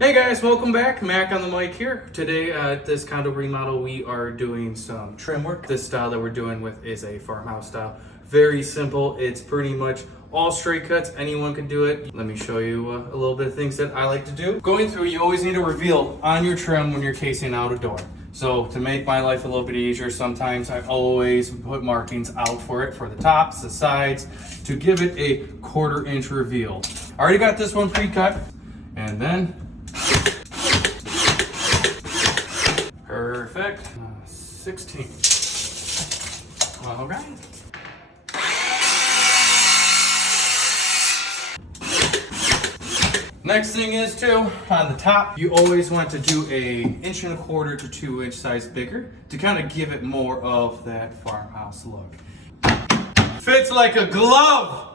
Hey guys, welcome back. Mack on the mic here. Today at this condo remodel, we are doing some trim work. This style that we're doing with is a farmhouse style. Very simple. It's pretty much all straight cuts. Anyone can do it. Let me show you a little bit of things that I like to do. Going through, you always need to reveal on your trim when you're casing out a door. So to make my life a little bit easier, sometimes I always put markings out for it, for the tops, the sides, to give it a 1/4 inch reveal. I already got this one pre-cut, and then perfect. 16. All right. Next thing is too, on the top, you always want to do a 1.25 to 2 inch size bigger to kind of give it more of that farmhouse look. Fits like a glove.